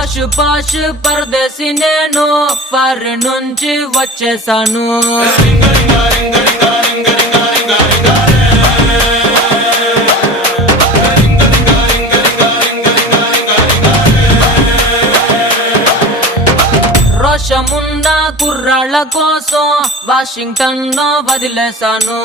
పాష్ పాష్ పరదేశి నేను ఫారిన్ నుంచి వచ్చేసాను. రోషమున్న కుర్రాళ్ళ కోసం వాషింగ్టన్ వదిలేశాను.